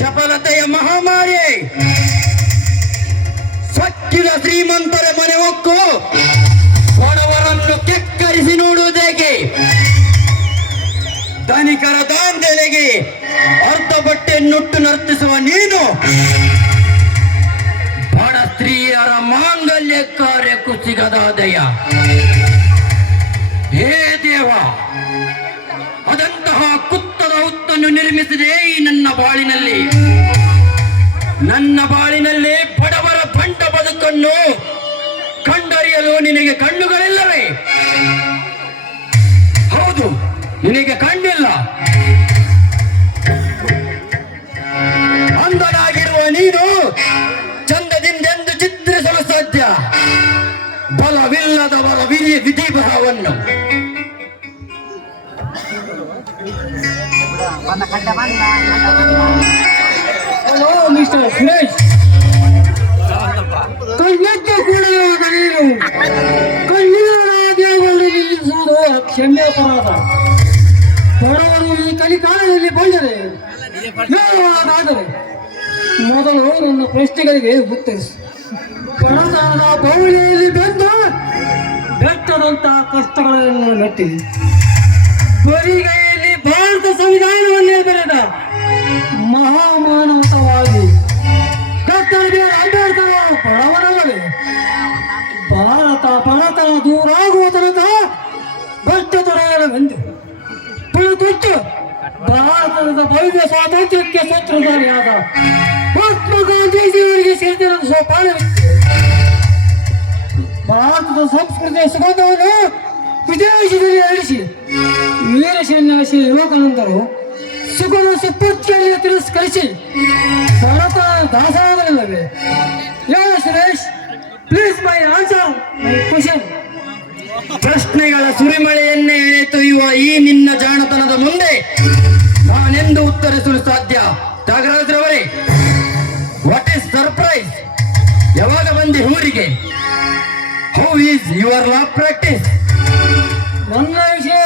ಚಪಲತೆಯ ಮಹಾಮಾರಿ. ಸಕ್ಕಿದ ಶ್ರೀಮಂತರ ಮನೆ ಒಕ್ಕು ಬಡವರನ್ನು ಕೆಕ್ಕರಿಸಿ ನೋಡುವುದೇಗೆ ಧನಿಕರ ದಾಂಧಲೆಗೆ ಅರ್ಧ ಬಟ್ಟೆಯನ್ನುಟ್ಟು ನರ್ತಿಸುವ ನೀನು? ಬಡ ಸ್ತ್ರೀಯರ ಮಾಂಗಲ್ಯ ಕಾರ್ಯಕ್ಕೂ ಸಿಗದಾದಯ? ಹೇ ದೇವ ಹುತ್ತನ್ನು ನಿರ್ಮಿಸಿದೆ ಈ ನನ್ನ ಬಾಳಿನಲ್ಲಿ. ನನ್ನ ಬಾಳಿನಲ್ಲಿ ಬಡವರ ಬಂಡ ಬದುಕನ್ನು ಕಂಡರಿಯಲು ನಿನಗೆ ಕಣ್ಣುಗಳಿಲ್ಲವೇ? ಹೌದು, ನಿನಗೆ ಕಣ್ಣಿಲ್ಲ. ಅಂದನಾಗಿರುವ ನೀನು ಚಂದದಿಂದೆಂದು ಚಿತ್ರಿಸಲು ಸಾಧ್ಯ. ಬಲವಿಲ್ಲದವರ ವಿಧಿ ವಿಧಿಭಾವನ್ನು ಹಲೋ ಮಿಸ್ಟರ್ ಸುರೇಶ್ ಕಣ್ಣಕ್ಕೆ ಕೂಡಲಾದ ನೀನು. ಕಣ್ಣಿನ ನಿಲ್ಲಿಸುವುದು ಕ್ಷಮ್ಯ ಅಪರಾಧ. ಬಡವರು ಈ ಕಲಿಕಾಲದಲ್ಲಿ ಬಂದರೆ ಆದರೆ ಮೊದಲು ನನ್ನ ಪ್ರಶ್ನೆಗಳಿಗೆ ಉತ್ತರಿಸು. ಬಡತನದ ಬೌಳಿಯಲ್ಲಿ ಬಂದು ಬೆಟ್ಟದಂತಹ ಕಷ್ಟಗಳನ್ನು ಮೆಟ್ಟಿದೆ ಬರಿಗೈಯಲ್ಲಿ ಭಾರತ ಸಂವಿಧಾನವನ್ನೇ ಬರೆದ ಮಹಾಮಾನವತವಾಗಿ ಡಾಕ್ಟರ್ ಬಿ ಆರ್ ಅಂಬೇಡ್ಕರ್ ಬಡವನವರೇ ಭಾರತ ಬಡತನ ದೂರಾಗುವ ತನಕ ಭ್ರಷ್ಟ ತೊರೆಯಲವೆಂದು ಪುಳಕೊಟ್ಟು ಭಾರತದ ಭವ್ಯ ಸ್ವಾತಂತ್ರ್ಯಕ್ಕೆ ಸೂತ್ರಧಾರಿಯಾದ ಮಹಾತ್ಮ ಗಾಂಧೀಜಿಯವರಿಗೆ ಸೇರಿದ ಸೋಪಾನವಿತ್ತು. ಭಾರತದ ಸಂಸ್ಕೃತಿಯ ಸುಗಂಧವನ್ನು ವಿದೇಶದಲ್ಲಿ ಅಳಿಸಿ ವೀರಸೇನಾಸಿ ಯುವಕನಂದರು ಸುಗಮ ಸುಪೂರ್ತಿಯಲ್ಲಿ ತಿರಸ್ಕರಿಸಿ ಭಾರತ ದಾಸಾಗಲಿಲ್ಲವೇ ಯಾ Suresh please my answer question ಪ್ರಶ್ನೆಗಳ ಸುರಿಮಳೆಯನ್ನೇ ಎಳೆತೊಯ್ಯುವ ಈ ನಿನ್ನ ಜಾಣತನದ ಮುಂದೆ. ನಾನೆಂದು ಉತ್ತರಿಸಲು ಸಾಧ್ಯ? ತ್ಯಾಗರಾಜ್ರವರೇ ವಾಟ್ ಈಸ್ ಸರ್ಪ್ರೈಸ್ ಯಾವಾಗ ಬಂದಿ ಊರಿಗೆ? How is your law practice ನನ್ನ ವಿಷಯ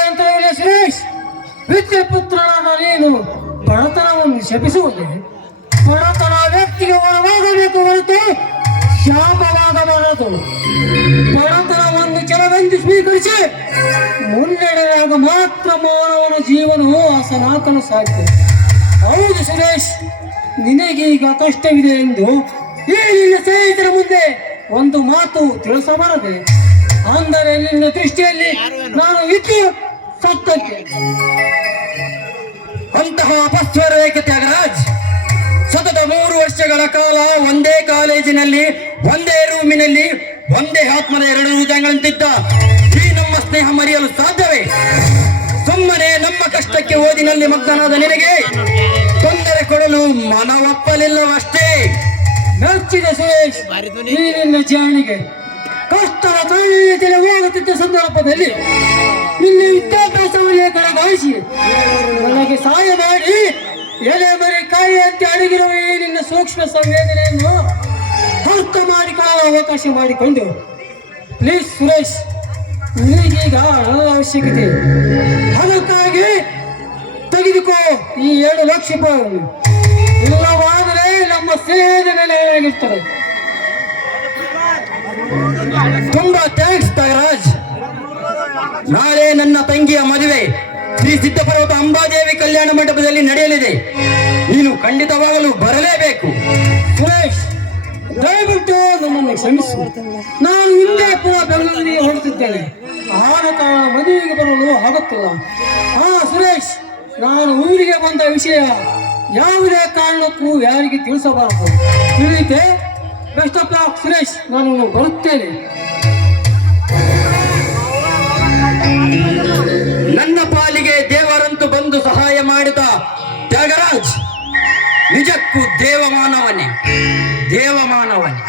ಸುರೇಶ್ ವಿದ್ಯಪುತ್ರನಾದ ನೀನು ಬಡತನವನ್ನು ಶಪಿಸುವುದೇ ಬಡತನ ವ್ಯಕ್ತಿಗೆ ಒಳಗಾಗಬೇಕು ಹೊರತು ಶಾಪವಾಗಬಾರದು. ಬಡತನವನ್ನು ಕೆಲವೆಂದು ಸ್ವೀಕರಿಸಿ ಮುನ್ನಡೆದಾಗ ಮಾತ್ರ ಮಾನವನ ಜೀವನವು ಆ ಸನಾತನ ಸಾಧ್ಯ. ಹೌದು ಸುರೇಶ್ ನಿನಗೀಗ ಕಷ್ಟವಿದೆ ಎಂದು ಈ ನಿನ್ನ ಸ್ನೇಹಿತರ ಮುಂದೆ ಒಂದು ಮಾತು ತಿಳಿಸಬಾರದೆ. ಅಂದರೆ ನಿನ್ನ ದೃಷ್ಟಿಯಲ್ಲಿ ನಾನು ಇದ್ದು ಅಂತಹ ಅಪಸ್ವರ ಏಕೆ ತ್ಯಾಗರಾಜ್? ಸತತ ಮೂರು ವರ್ಷಗಳ ಕಾಲ ಒಂದೇ ಕಾಲೇಜಿನಲ್ಲಿ, ಒಂದೇ ರೂಮಿನಲ್ಲಿ, ಒಂದೇ ಆತ್ಮದ ಎರಡು ಹೃದಯಗಳಂತಿದ್ದ ಈ ನಮ್ಮ ಸ್ನೇಹ ಮರೆಯಲು ಸಾಧ್ಯವೇ? ಸುಮ್ಮನೆ ನಮ್ಮ ಕಷ್ಟಕ್ಕೆ ಓದಿನಲ್ಲಿ ಮಗ್ನನಾದ ನಿನಗೆ ತೊಂದರೆ ಕೊಡಲು ಮನವಪ್ಪಲಿಲ್ಲವಷ್ಟೇ. ನಚ್ಚಿದ ಸುರೇಶ್ ಈ ನಿನ್ನ ಜಾಣಿಗೆ. ಕಷ್ಟದ ಹೋಗುತ್ತಿದ್ದ ಸಂದರ್ಭದಲ್ಲಿ ಇಲ್ಲಿ ವಿದ್ಯಾಭ್ಯಾಸವನ್ನು ಕಡೆಗಾಯಿಸಿ ನನಗೆ ಸಹಾಯ ಮಾಡಿ. ಎಲೆ ಬರಿ ಕಾಯಿ ಅಂತ ಅಡಗಿರುವ ನಿನ್ನ ಸೂಕ್ಷ್ಮ ಸಂವೇದನೆಯನ್ನು ಅರ್ಥ ಮಾಡಿಕೊಳ್ಳುವ ಅವಕಾಶ ಮಾಡಿಕೊಂಡು. ಪ್ಲೀಸ್ ಸುರೇಶ್ ನಿನಗೀಗ ಹಣದ ಅವಶ್ಯಕತೆ. ಅದಕ್ಕಾಗಿ ತೆಗೆದುಕೋ ಈ ಎರಡು ಲಕ್ಷ ರೂಪಾಯಿ ಇಲ್ಲವಾದರೆ ನಮ್ಮ ಸ್ನೇಹದ ಮೇಲೆ ಹೇಗಿರ್ತದೆ ತುಂಬಾ ಥ್ಯಾಂಕ್ಸ್ ತ್ಯಾಗರಾಜ್. ನಾಳೆ ನನ್ನ ತಂಗಿಯ ಮದುವೆ. ಶ್ರೀ ಸಿದ್ದಪರ್ವತ ಅಂಬಾದೇವಿ ಕಲ್ಯಾಣ ಮಂಟಪದಲ್ಲಿ ನಡೆಯಲಿದೆ. ನೀನು ಖಂಡಿತವಾಗಲು ಬರಲೇಬೇಕು. ಸುರೇಶ್, ದಯವಿಟ್ಟು ನಮ್ಮನ್ನು ಕ್ಷಮಿಸಿ. ನಾನು ಹಿಂದೆ ಪುನಃ ಬೆಂಗಳೂರಿಗೆ ಹೊರಡುತ್ತಿದ್ದೇನೆ ಆದ ಕಾರಣ ಮದುವೆಗೆ ಬರಲು ಆಗುತ್ತಿಲ್ಲ. ಹಾ ಸುರೇಶ್, ನಾನು ಊರಿಗೆ ಬಂದ ವಿಷಯ ಯಾವುದೇ ಕಾರಣಕ್ಕೂ ಯಾರಿಗೆ ತಿಳಿಸಬಾರದು. ತಿಳಿಯುತ್ತೆ ಬೆಸ್ಟ್ ಆಫ್ ಲಾಕ್ ಸುರೇಶ್ ನಾನು ಬರುತ್ತೇನೆ. ನಿಜಕ್ಕೂ ದೇವಮಾನವನೇ ದೇವಮಾನವನೇ.